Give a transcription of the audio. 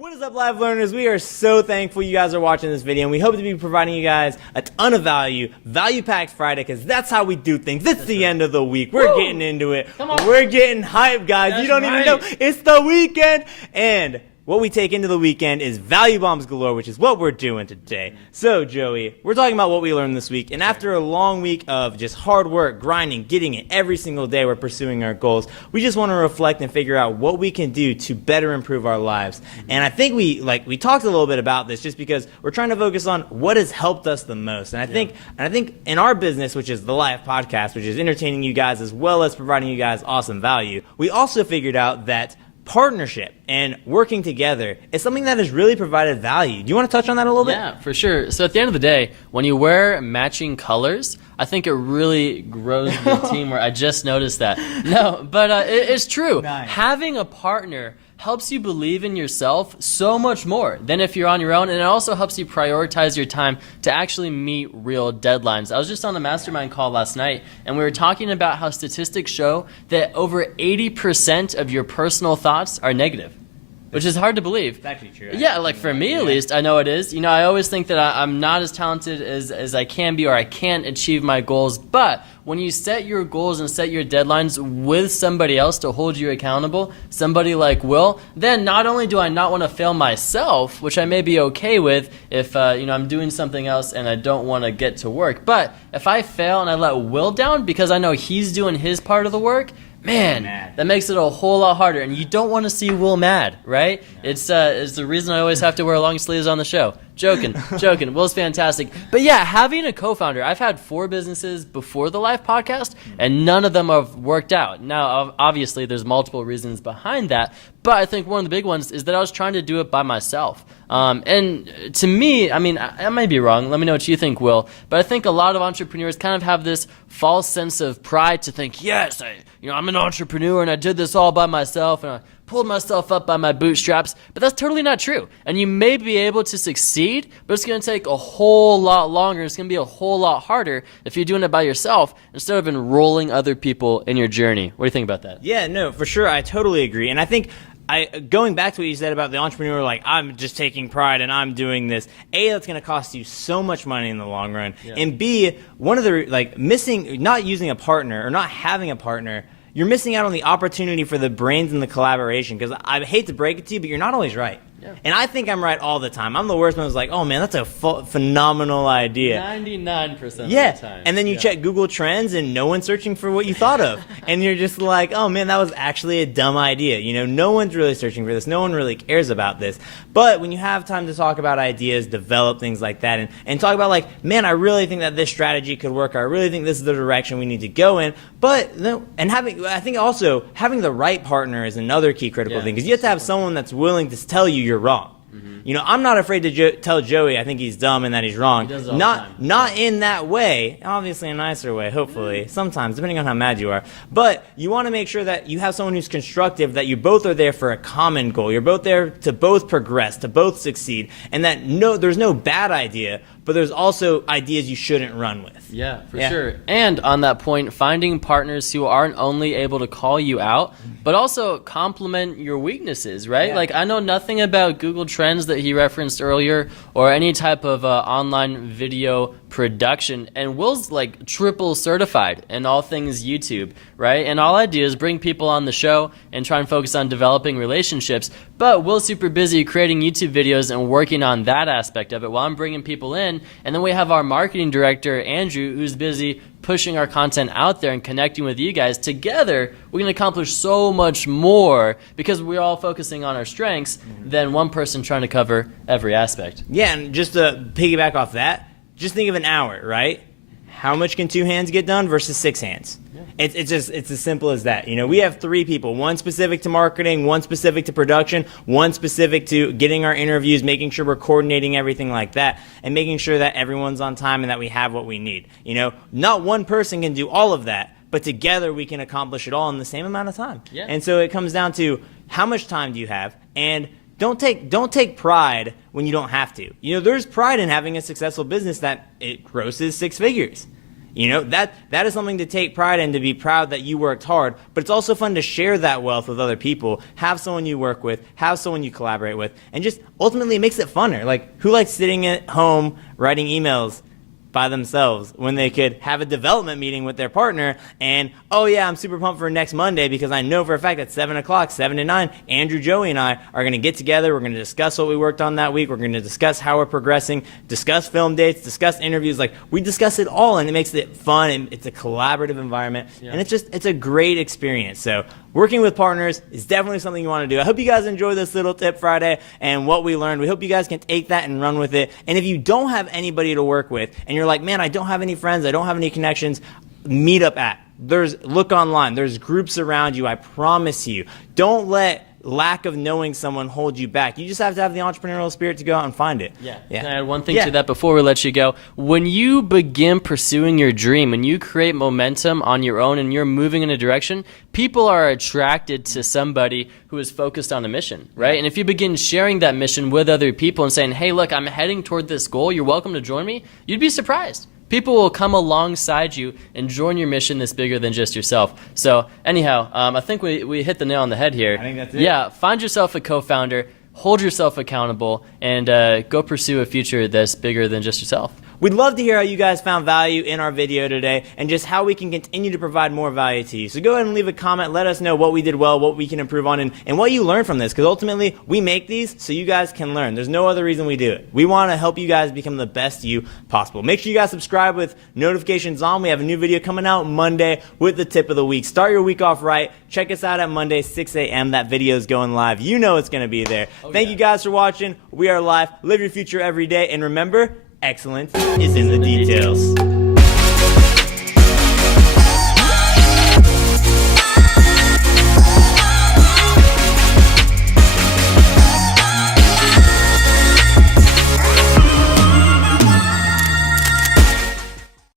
What is up, live learners? We are so thankful you guys are watching this video, and we hope to be providing you guys a ton of value-packed Friday, because that's how we do things. It's the end of the week. We're getting into it. Come on. We're getting hyped, guys. That's you don't even know. It's the weekend, and what we take into the weekend is value bombs galore, which is what we're doing today. So, Joey, we're talking about what we learned this week, and after a long week of just hard work, grinding, getting it every single day, we're pursuing our goals. We just want to reflect and figure out what we can do to better improve our lives. And I think we talked a little bit about this just because we're trying to focus on what has helped us the most. And I think in our business, which is the Lyfecast, which is entertaining you guys as well as providing you guys awesome value, we also figured out that partnership and working together is something that has really provided value. Do you want to touch on that a little bit? Yeah, for sure. So at the end of the day, when you wear matching colors, I think it really grows the teamwork. I just noticed that. No, but it's true. Nice. Having a partner helps you believe in yourself so much more than if you're on your own, and it also helps you prioritize your time to actually meet real deadlines. I was just on the mastermind call last night, and we were talking about how statistics show that over 80% of your personal thoughts are negative, which is hard to believe. It's actually true. Yeah, like for me at least, I know it is. You know, I always think that I'm not as talented as I can be, or I can't achieve my goals. But when you set your goals and set your deadlines with somebody else to hold you accountable, somebody like Will, then not only do I not want to fail myself, which I may be okay with if I'm doing something else and I don't want to get to work, but if I fail and I let Will down because I know he's doing his part of the work, man, that makes it a whole lot harder, and you don't want to see Will mad, right? No. It's the reason I always have to wear long sleeves on the show. Joking. Will's fantastic. But yeah, having a co-founder, I've had 4 businesses before the Lyfecast, and none of them have worked out. Now, obviously, there's multiple reasons behind that, but I think one of the big ones is that I was trying to do it by myself. And to me, I mean, I might be wrong. Let me know what you think, Will. But I think a lot of entrepreneurs kind of have this false sense of pride to think, yes, I'm an entrepreneur and I did this all by myself and I pulled myself up by my bootstraps. But that's totally not true. And you may be able to succeed, but it's going to take a whole lot longer. It's going to be a whole lot harder if you're doing it by yourself instead of enrolling other people in your journey. What do you think about that? Yeah, no, for sure. I totally agree. And I think going back to what you said about the entrepreneur, like, I'm just taking pride and I'm doing this, A, that's going to cost you so much money in the long run. Yeah. And B, one of the, not using a partner or not having a partner, you're missing out on the opportunity for the brains and the collaboration, because I hate to break it to you, but you're not always right. Yeah. And I think I'm right all the time. I'm the worst one who's like, oh man, that's a phenomenal idea. 99% of the time. And then you check Google Trends and no one's searching for what you thought of. And you're just like, oh man, that was actually a dumb idea. No one's really searching for this. No one really cares about this. But when you have time to talk about ideas, develop things like that, and talk about like, man, I really think that this strategy could work. I really think this is the direction we need to go in. But I think also having the right partner is another key critical thing, because you have to have someone that's willing to tell you you're wrong. I'm not afraid to tell Joey I think he's dumb and that he's wrong. He does all the time. Not in that way. Obviously a nicer way, hopefully. Sometimes, depending on how mad you are. But you want to make sure that you have someone who's constructive, that you both are there for a common goal. You're both there to both progress, to both succeed, and that there's no bad idea, but there's also ideas you shouldn't run with. Yeah, for sure. And on that point, finding partners who aren't only able to call you out, but also complement your weaknesses, right? Yeah. Like, I know nothing about Google Trends that he referenced earlier, or any type of online video production, and Will's like triple certified in all things YouTube, right? And all I do is bring people on the show and try and focus on developing relationships, but Will's super busy creating YouTube videos and working on that aspect of it while I'm bringing people in. And then we have our marketing director, Andrew, who's busy pushing our content out there and connecting with you guys. Together, we can accomplish so much more because we're all focusing on our strengths than one person trying to cover every aspect. Yeah, and just to piggyback off that, just think of an hour, right? How much can 2 hands get done versus 6 hands? Yeah. It's as simple as that. We have 3 people, one specific to marketing, one specific to production, one specific to getting our interviews, making sure we're coordinating everything like that, and making sure that everyone's on time and that we have what we need. Not one person can do all of that, but together we can accomplish it all in the same amount of time. Yeah. And so it comes down to how much time do you have, and don't take pride when you don't have to. There's pride in having a successful business that it grosses 6 figures. You know, that is something to take pride in, to be proud that you worked hard, but it's also fun to share that wealth with other people, have someone you work with, have someone you collaborate with, and just ultimately it makes it funner. Like, who likes sitting at home writing emails by themselves when they could have a development meeting with their partner and, oh yeah, I'm super pumped for next Monday because I know for a fact at 7 o'clock, 7 to 9, Andrew, Joey, and I are going to get together. We're going to discuss what we worked on that week. We're going to discuss how we're progressing, discuss film dates, discuss interviews. Like, we discuss it all, and it makes it fun, and it's a collaborative environment, and it's a great experience. So working with partners is definitely something you want to do. I hope you guys enjoy this little tip Friday and what we learned. We hope you guys can take that and run with it. And if you don't have anybody to work with and you're like, man, I don't have any friends, I don't have any connections, Meetup app. Look online. There's groups around you. I promise you. Don't let lack of knowing someone hold you back. You just have to have the entrepreneurial spirit to go out and find it. Yeah. Can I add one thing to that before we let you go? When you begin pursuing your dream and you create momentum on your own and you're moving in a direction, people are attracted to somebody who is focused on a mission, right? And if you begin sharing that mission with other people and saying, hey, look, I'm heading toward this goal, you're welcome to join me, you'd be surprised. People will come alongside you and join your mission that's bigger than just yourself. So anyhow, I think we hit the nail on the head here. I think that's it. Yeah, find yourself a co-founder, hold yourself accountable, and go pursue a future that's bigger than just yourself. We'd love to hear how you guys found value in our video today and just how we can continue to provide more value to you. So go ahead and leave a comment. Let us know what we did well, what we can improve on, and what you learned from this. Because ultimately, we make these so you guys can learn. There's no other reason we do it. We want to help you guys become the best you possible. Make sure you guys subscribe with notifications on. We have a new video coming out Monday with the tip of the week. Start your week off right. Check us out at Monday, 6 a.m. That video is going live. You know it's going to be there. Thank you guys for watching. We are live. Live your future every day. And remember, excellence is in the details.